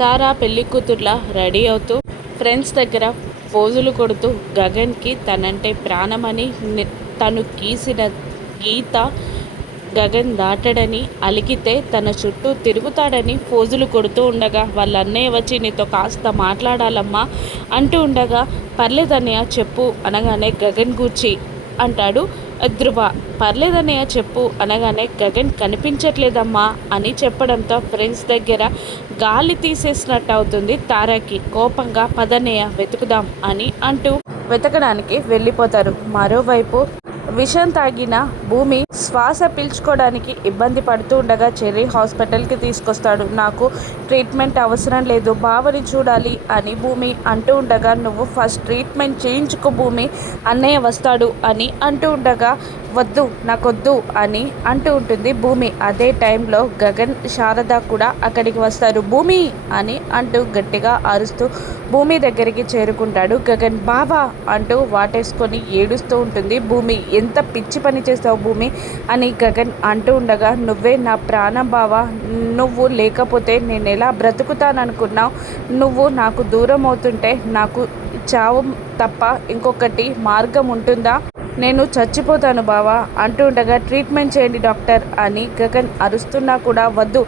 తారా పెళ్లి కూతుర్లా రెడీ అవుతూ ఫ్రెండ్స్ దగ్గర పోజులు కొడుతూ గగన్కి తనంటే ప్రాణమని తను గీసిన గీత గగన్ దాటడని అలిగితే తన చుట్టూ తిరుగుతాడని పోజులు కొడుతూ ఉండగా వాళ్ళ అన్నయ్య వచ్చి నీతో కాస్త మాట్లాడాలమ్మా అంటూ ఉండగా పర్లేదన్నయ్య చెప్పు అనగానే గగన్ గూర్చి అంటాడు ధ్రువ. పర్లేదన్నయ్య చెప్పు అనగానే గగన్ కనిపించట్లేదమ్మా అని చెప్పడంతో ఫ్రెండ్స్ దగ్గర గాలి తీసేసినట్టు అవుతుంది తారాకి. కోపంగా పదన్నయ్య వెతుకుదాం అని అంటూ వెతకడానికి వెళ్ళిపోతారు. మరోవైపు విషం తాగిన భూమి శ్వాస పీల్చుకోవడానికి ఇబ్బంది పడుతూ ఉండగా చెర్రీ హాస్పిటల్కి తీసుకొస్తాడు. నాకు ట్రీట్మెంట్ అవసరం లేదు, బావని చూడాలి అని భూమి అంటూ ఉండగా నువ్వు ఫస్ట్ ట్రీట్మెంట్ చేయించుకో భూమి, అన్నయ్య వస్తాడు అని అంటూ ఉండగా వద్దు నాకొద్దు అని అంటూ ఉంటుంది భూమి. అదే టైంలో గగన్ శారద కూడా అక్కడికి వస్తారు. భూమి అని అంటూ గట్టిగా అరుస్తూ భూమి దగ్గరికి చేరుకుంటాడు గగన్. బావా అంటూ వాటేసుకొని ఏడుస్తూ ఉంటుంది భూమి. ఎంత పిచ్చి పని చేస్తావు భూమి అని గగన్ అంటూ ఉండగా నువ్వే నా ప్రాణం బావా, నువ్వు లేకపోతే నేను ఎలా బ్రతుకుతాననుకున్నావు, నువ్వు నాకు దూరం అవుతుంటే నాకు చావు తప్ప ఇంకొకటి మార్గం ఉంటుందా, నేను చచ్చిపోతాను బావా అంటూ ఉండగా ట్రీట్మెంట్ చేయండి డాక్టర్ అని గగన్ అరుస్తున్నా కూడా వద్దు,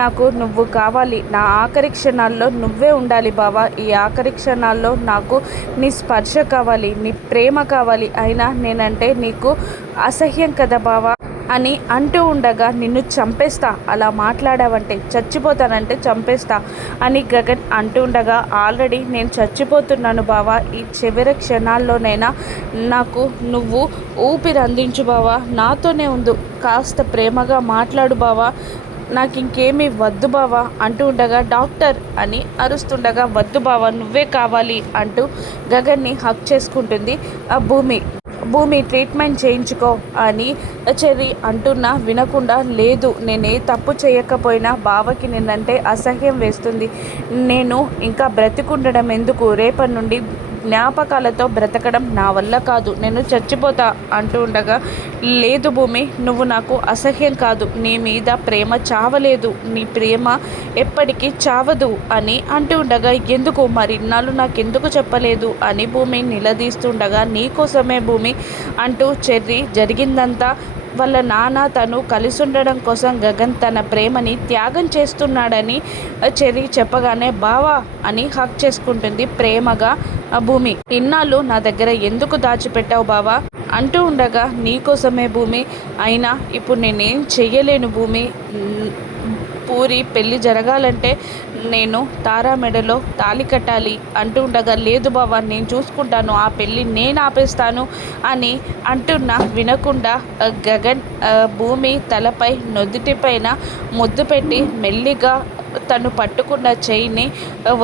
నాకు నువ్వు కావాలి, నా ఆఖరి క్షణాల్లో నువ్వే ఉండాలి బావా, ఈ ఆఖరి క్షణాల్లో నాకు నీ స్పర్శ కావాలి, నీ ప్రేమ కావాలి, అయినా నేనంటే నీకు అసహ్యం కదా బావా అని అంటూ ఉండగా నిన్ను చంపేస్తా, అలా మాట్లాడావంటే చచ్చిపోతానంటే చంపేస్తా అని గగన్ అంటూ ఉండగా ఆల్రెడీ నేను చచ్చిపోతున్నాను బావా, ఈ చివరి క్షణాల్లోనైనా నాకు నువ్వు ఊపిరి అందించు బావా, నాతోనే ఉండు, కాస్త ప్రేమగా మాట్లాడు బావా, నాకు ఇంకేమీ వద్దు బావా అంటూ ఉండగా డాక్టర్ అని అరుస్తుండగా వద్దు బావా నువ్వే కావాలి అంటూ గగన్ని హక్ చేసుకుంటుంది ఆ భూమి ట్రీట్మెంట్ చేయించుకో అని చెర్రీ అంటున్నా వినకుండా లేదు, నేనే తప్పు చేయకపోయినా బావకి నిన్నంటే అసహ్యం వేస్తుంది, నేను ఇంకా బ్రతికుండడం ఎందుకు, రేపటి నుండి జ్ఞాపకాలతో బ్రతకడం నా వల్ల కాదు, నేను చచ్చిపోతా అంటూ ఉండగా లేదు భూమి, నువ్వు నాకు అసహ్యం కాదు, నీ మీద ప్రేమ చావలేదు, నీ ప్రేమ ఎప్పటికీ చావదు అని అంటూ ఉండగా ఎందుకు మరి ఇన్నాళ్ళు నాకెందుకు చెప్పలేదు అని భూమి నిలదీస్తుండగా నీకోసమే భూమి అంటూ చెర్రీ జరిగిందంతా వాళ్ళ నాన్న తను కలిసి ఉండడం కోసం గగన్ తన ప్రేమని త్యాగం చేస్తున్నాడని చెర్రీ చెప్పగానే బావా అని హక్ చేసుకుంటుంది ప్రేమగా భూమి. ఇన్నాళ్ళు నా దగ్గర ఎందుకు దాచిపెట్టావు బావా అంటూ ఉండగా నీకోసమే భూమి, అయినా ఇప్పుడు నేనేం చెయ్యలేను భూమి, పూరి పెళ్ళి జరగాలంటే నేను తారా మెడలో తాళి కట్టాలి అంటూ ఉండగా లేదు బావా నేను చూసుకుంటాను, ఆ పెళ్ళి నేను ఆపేస్తాను అని అంటున్నా వినకుండా గగన్ భూమి తలపై నుదుటిపైన ముద్దు పెట్టి మెల్లిగా తను పట్టుకున్న చెయ్యిని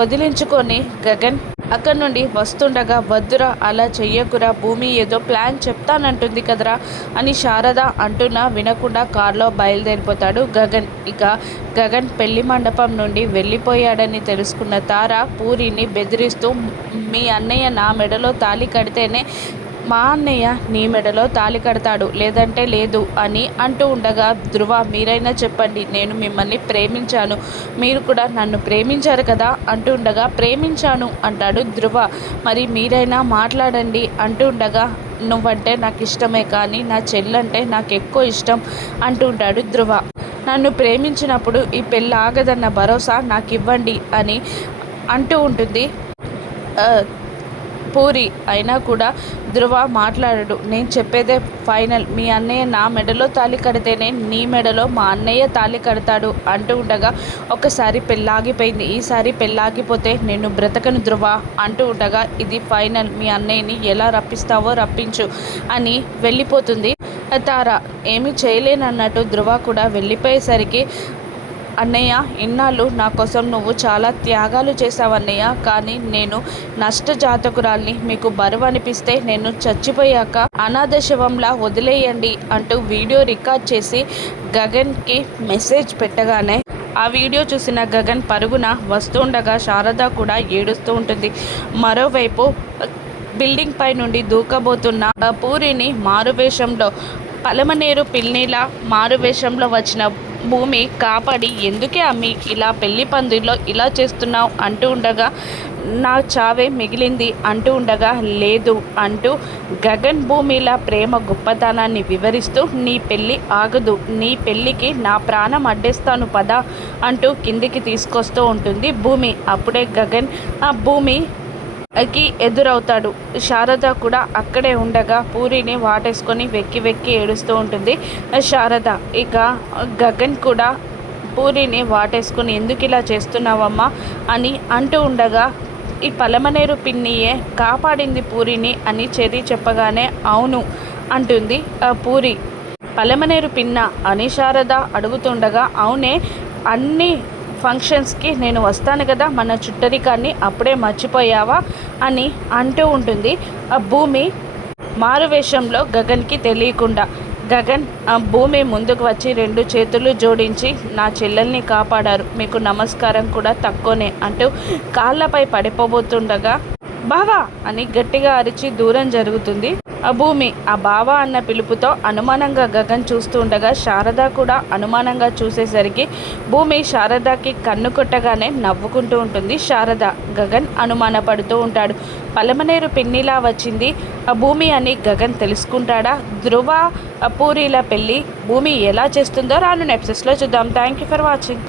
వదిలించుకొని గగన్ అక్కడి నుండి వస్తుండగా వద్దురా అలా చెయ్యకురా, భూమి ఏదో ప్లాన్ చెప్తానంటుంది కదరా అని శారద అంటున్నా వినకుండా కారులో బయలుదేరిపోతాడు గగన్. ఇక గగన్ పెళ్లి మండపం నుండి వెళ్ళిపోయాడని తెలుసుకున్న తార పూరిని బెదిరిస్తూ మీ అన్నయ్య నా మెడలో తాళి కడితేనే మా అన్నయ్య నీ మెడలో తాళి కడతాడు, లేదంటే లేదు అని అంటూ ఉండగా ధ్రువ మీరైనా చెప్పండి, నేను మిమ్మల్ని ప్రేమించాను, మీరు కూడా నన్ను ప్రేమించారు కదా అంటూ ఉండగా ప్రేమించాను అంటాడు ధ్రువ. మరి మీరైనా మాట్లాడండి అంటూ ఉండగా నువ్వంటే నాకు ఇష్టమే కానీ నా చెల్లంటే నాకు ఎక్కువ ఇష్టం అంటూ ఉంటాడు ధ్రువ. నన్ను ప్రేమించినప్పుడు ఈ పెళ్ళి ఆగదన్న భరోసా నాకు ఇవ్వండి అని అంటూ ఉంటుంది పూరి. అయినా కూడా ధ్రువ మాట్లాడడు. నేను చెప్పేదే ఫైనల్, మీ అన్నయ్య నా మెడలో తాళి కడితేనే నీ మెడలో మా అన్నయ్య తాళి కడతాడు అంటూ ఉండగా ఒకసారి పెళ్ళాగిపోయింది, ఈసారి పెళ్ళాగిపోతే నేను బ్రతకను ధ్రువ అంటూ ఉండగా ఇది ఫైనల్, మీ అన్నయ్యని ఎలా రప్పిస్తావో రప్పించు అని వెళ్ళిపోతుంది తార. ఏమీ చేయలేనన్నట్టు ధ్రువ కూడా వెళ్ళిపోయేసరికి అన్నయ్య ఇన్నాళ్ళు నా కోసం నువ్వు చాలా త్యాగాలు చేశావన్నయ్య, కానీ నేను నష్టజాతకురాల్ని, మీకు బరువు అనిపిస్తే నేను చచ్చిపోయాక అనాథ శవంలా వదిలేయండి అంటూ వీడియో రికార్డ్ చేసి గగన్కి మెసేజ్ పెట్టగానే ఆ వీడియో చూసిన గగన్ పరుగున వస్తుండగా శారద కూడా ఏడుస్తూ ఉంటుంది. మరోవైపు బిల్డింగ్ పై నుండి దూకబోతున్న పూరిని మారువేషంలో పలమనేరు పిల్లిలా మారువేషంలో వచ్చిన భూమి కాపాడి ఎందుకే అమ్మి ఇలా పెళ్లి పందిరిలో ఇలా చేస్తున్నావు అంటూ ఉండగా నా చావే మిగిలింది అంటూ ఉండగా లేదు అంటూ గగన్ భూమిల ప్రేమ గొప్పతనాన్ని వివరిస్తూ నీ పెళ్ళి ఆగదు, నీ పెళ్ళికి నా ప్రాణం అడ్డేస్తాను పద అంటూ కిందికి తీసుకొస్తూ ఉంటుంది భూమి. అప్పుడే గగన్ ఆ భూమికి ఎదురవుతాడు. శారద కూడా అక్కడే ఉండగా పూరిని వాటేసుకొని వెక్కి వెక్కి ఏడుస్తూ ఉంటుంది శారద. ఇక గగన్ కూడా పూరిని వాటేసుకుని ఎందుకు ఇలా చేస్తున్నావమ్మా అని అంటూ ఉండగా ఈ పలమనేరు పిన్నియే కాపాడింది పూరిని అని చెరి చెప్పగానే అవును అంటుంది పూరి. పలమనేరు పిన్న అని శారద అడుగుతుండగా అవునే, అన్ని ఫంక్షన్స్కి నేను వస్తాను కదా, మన చుట్టరికాన్ని అప్పుడే మర్చిపోయావా అని అంటూ ఉంటుంది భూమి మారువేషంలో గగన్కి తెలియకుండా. గగన్ భూమి ముందుకు వచ్చి 2 చేతులు జోడించి నా చెల్లెల్ని కాపాడారు, మీకు నమస్కారం కూడా తక్కువనే అంటూ కాళ్ళపై పడిపోబోతుండగా బావా అని గట్టిగా అరిచి దూరం జరుగుతుంది భూమి. ఆ బావా అన్న పిలుపుతో అనుమానంగా గగన్ చూస్తూ ఉండగా శారద కూడా అనుమానంగా చూసేసరికి భూమి శారదకి కన్ను కొట్టగానే నవ్వుకుంటూ ఉంటుంది శారద. గగన్ అనుమానపడుతూ ఉంటాడు. పలమనేరు పిన్నిలా వచ్చింది భూమి అని గగన్ తెలుసుకుంటాడా? ధ్రువ పూరిల పెళ్ళి భూమి ఎలా చేస్తుందో రాను ఎపిసోడ్స్లో చూద్దాం. Thank you for watching.